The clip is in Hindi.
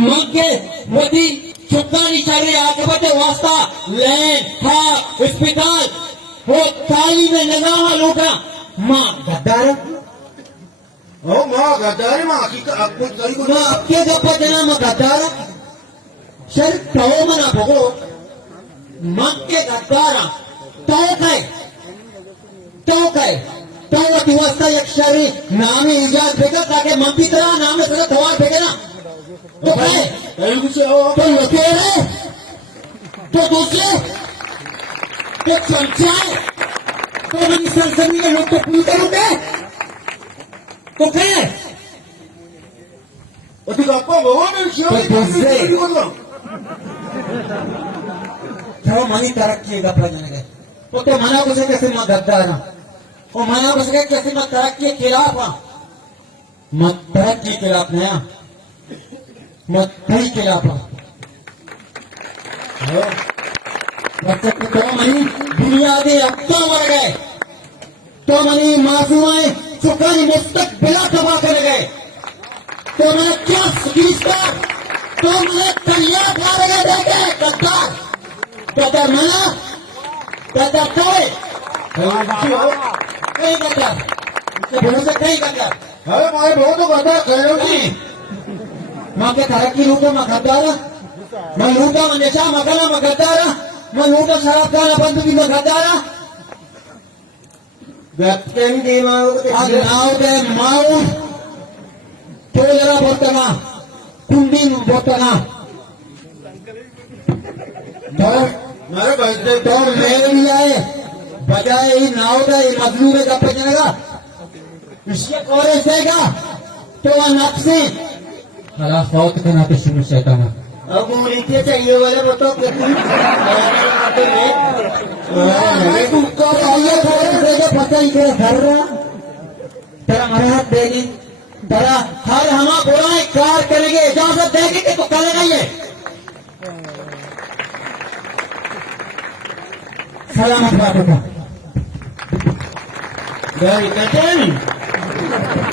मगे वधी चुकानी शारी आकबत वास्ता लैंड था अस्पताल वो ताली में नगाह लूटा माँ गद्दार ओ माँ गद्दारी माँ की कुछ करी को माँ आपके गप्पा जना माँ गद्दार सर तो मना भगो मगे गद्दार तो वधी वास्ता एक शारी नामे इजाद भेगा ताकि मंपी तरह नामे सगा धवार भेगे ना तो काय तो लुटेरे तो दूसरे तो चमचाए तो मेरी सरजमी में लोग तो पूछते होते तो क्या अति गप्पा बहुत है शिव तो मनी तरक्की गप्पा जने गए तो मना को से कैसे मत गद्दार वो मना को से कैसे मत तरक्की के खिलाफ मत तरक्की के खिलाफ नया मत कई के खिलाफ बच्चे को तो मनी बुनियादी हफ्ता मर गए तो मनी मासूमाए चुकानी मुस्तकबिला तबाह कर गए तो मैं क्या सीखता तो मैं तैयार कर गए देखे गद्दार तो क्या मना गद्दार कोई कई गद्दार इससे भरोसे कई गद्दार अरे मारे बहुत गद्दार कह रहे हो जी माँ के तरक्की लूटा मैं गद्दार मैं लूटा मैं नशा मगना मैं गद्दार मैं लूटा शराब खाना बंद भी मैं गद्दार गप्पन की माँ आज नाव दे माऊ तो जरा बोलतना कुंडी बोलतना मारे बजते तो ले आए बजाय ही नाव दे मजलू में गप्पे चलेगा इसके कोरे सेगा तो वह नक्सी खला फौत के नाते शुरू शैतान अब मुझे चाहिए वाले बताओ कितनी तू कब आइए कोरे सेगे पता ही करे घर रहा तेरा मरहत देगी तेरा हर हम बुराई कार करेंगे इजाजत देंगे तो करेगा ये सलामत बातों का very good.